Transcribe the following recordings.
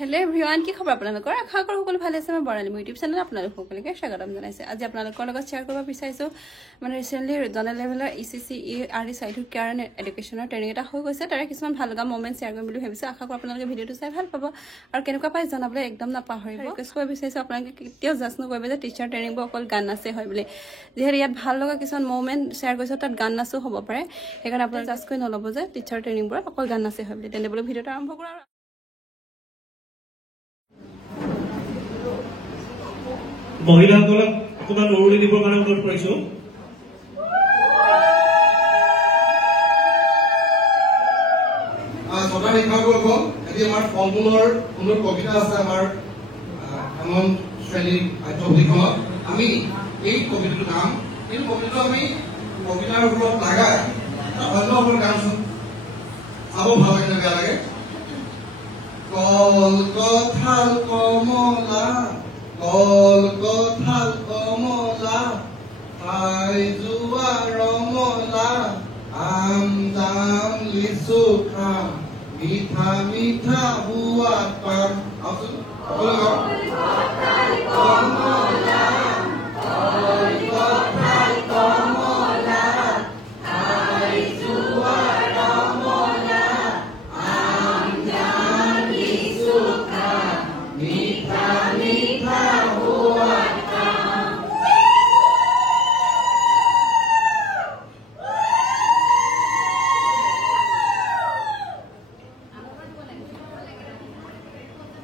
Hello' everyone, কি খবৰ আপোনালোকৰ? আশা কৰোঁ সকলো ভালে আছে। মই বৰ্ণালী মোৰ ইউটিউব চেনেল আপোনালোক সকলোকে স্বাগতম জনাইছোঁ। আজি আপোনালোকৰ লগত শ্বেয়াৰ কৰিব বিচাৰিছোঁ মানে ৰিচেণ্টলি জনেল লেভেলৰ ECCERD চাইল্ডহুড কেয়াৰ এণ্ড এডুকেশ্যনৰ ট্ৰেইনিং এটা হৈ গৈছে। তাৰে কিছুমান ভাল লগা মমেণ্ট শ্বেয়াৰ কৰিম বুলি ভাবিছোঁ। আশা কৰোঁ আপোনালোকে ভিডিঅ'টো চাই ভাল পাব আৰু কেনেকুৱা পাই জনাবলৈ একদম নাপাহৰিব। ৰিকুৱেষ্ট কৰিব বিচাৰিছোঁ আপোনালোকে কেতিয়াও জাষ্ট নকৰিব যে টিচাৰ ট্ৰেইনিংবোৰ অকল গান নাচে হয় বুলি। যিহেতু ইয়াত ভাল লগা কিছুমান মমেণ্ট শ্বেয়াৰ কৰিছোঁ, তাত গান নাচো হ'ব পাৰে। সেইকাৰণে আপোনালোকে জাষ্ট কৰি নল'ব যে টিচাৰ ট্ৰেইনিংবোৰত অকল গান নাচে হয় বুলি। তেন্তে বোলো ভিডিঅ'টো আৰম্ভ কৰোঁ। মহিলাসকলক অকণমান উৰুলি দিবৰ কাৰণে অনুৰোধ কৰিছোঁ। চৰকাৰ শিক্ষাগুৰুসকল, আজি আমাৰ ফলমূলৰ কোনো কবিতা আছে আমাৰ এমন শ্ৰেণীৰ পাঠ্যপুথিখনত। আমি এই কবিতাটো গাম, কিন্তু কবিতাটো আমি কবিতাৰ ওপৰত লাগাই অন্য ওপৰত গামচোন, চাব ভাল লাগে নে বেয়া লাগে? কল কঁঠাল কমলা, কল কঁঠাল কমলা, খাই যোৱা ৰমলা, আম জাম লিচু খাম, মিঠা মিঠা সোৱাদ পাম। আহচোন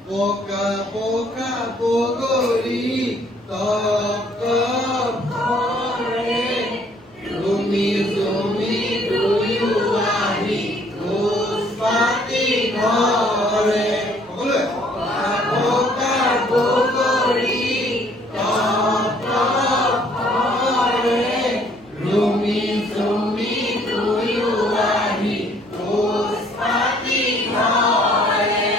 boca boca bogori top top hore rumi rumi duyuari puspati hore boleh boca bogori top top hore rumi rumi duyuari puspati hore.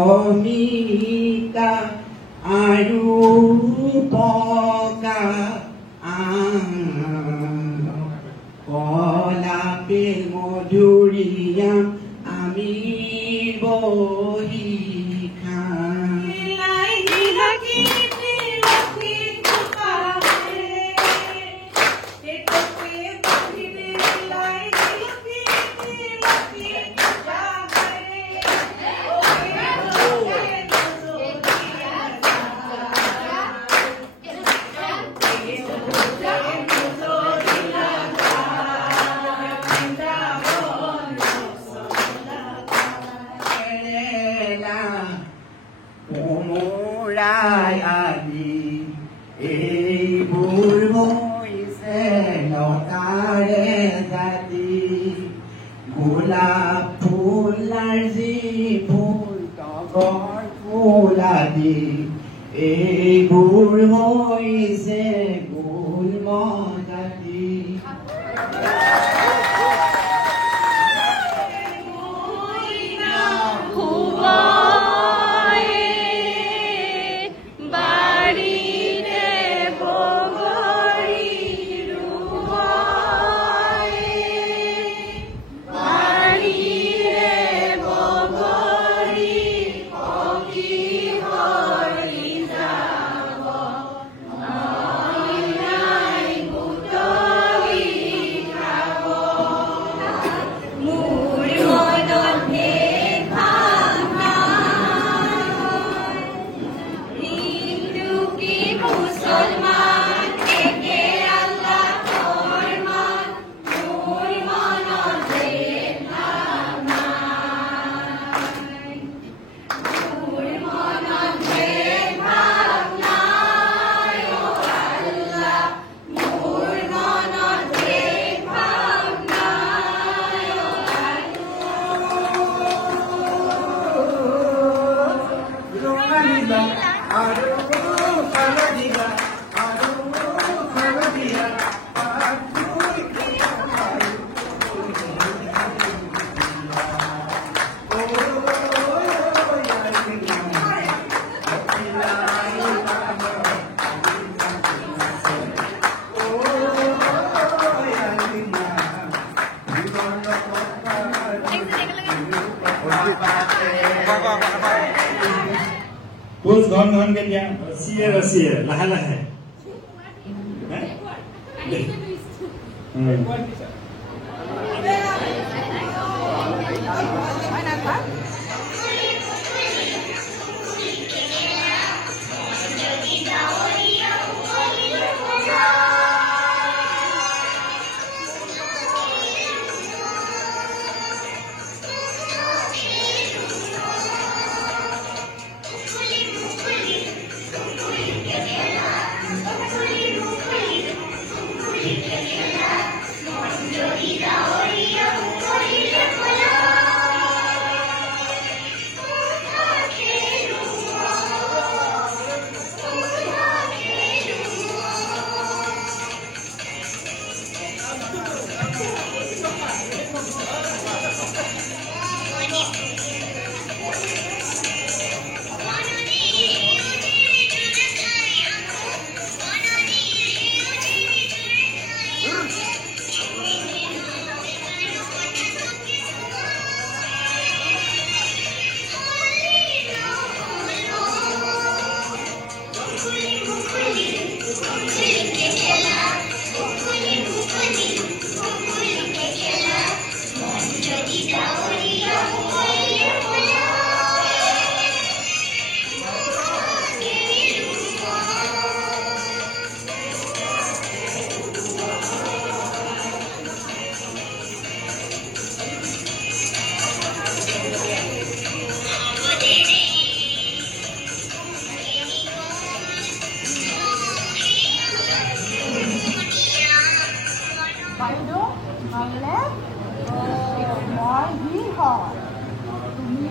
অমিতা আৰু পকা কলাপে মধুৰিয়াম আমি বহি খাম। আদি এইবোৰ হৈছে লতাৰে জাতি, গোলাপ ফুলাৰ যি ফুল তগৰ ফুল আদি এইবোৰ হৈছে গুল্ম জাতি। বুজ ঘনকে দিয়া ৰচিয়ে লাহে লাহে বাইদেউ ভালনে মই সি হয় তুমি